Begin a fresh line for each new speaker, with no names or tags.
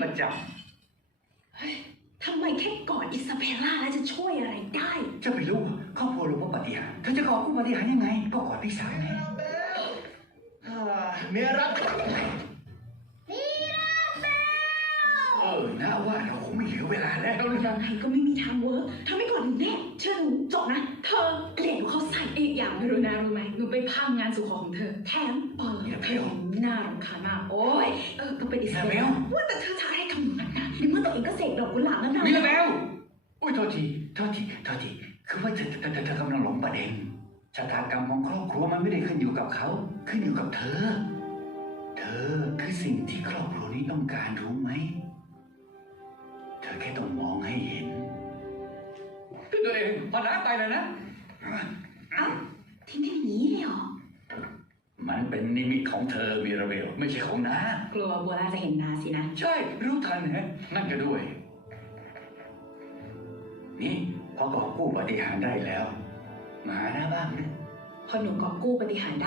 ประจ
ทำไมแค่กอดอิซาเบลล่าแล้วจะช่วยอะไรได้
ำจะไปรู้ครอบครัวหลวงพ่อปฏิหารย์เธอจะกอดผู้ปฏิหารย์ยังไงก็กอดพี่สาวไงเมียรักน่าว่าเราคงไม่เหลือเวลาแล้ว
ยังไงก็ไม่มีทางเวิร์กทำไม่ก่อนหนูแน่เชื่อหนูจบนะเธอเกลียดเขาใส่อีกอย่างไม่รู้นะรู้ไหมหนูไปพังงานสู่ขอของเธอแถมเปิดเพลงน่ารำคาญมากโอ้ยก็เป็นอิสระว่าแต่เธอจะให้คำนั้นนะในเมื่อตัวเองก็เสกดอกกุหลาบแล้วนะ
มิลเบลอุ้ยโทษทีคือว่าเธอกำลังหลงประเด็นชะตากรรมของครอบครัวมันไม่ได้ขึ้นอยู่กับเขาขึ้นอยู่กับเธอคือสิ่งที่ครอบครัวนี้ต้องการรู้ไหมเธอแค่ต้องมองให้เห็นตัวเองพอน้าไปเลยนะ
เอ้าทิ้งได้อย่างนี้เลยเหรอ
มันเป็นนิมิตของเธอมิราเบลไม่ใช่ของน้าก
ลัวบัวลาจะเห็นนาสินะ
ใช่รู้ทันฮะนั่นก็ด้วยนี่พอกอบกู้ปฏิหารย์ได้แล้วมาหาหน้าบ้างนะ
พอหนูกอบกู้ปฏิหารย์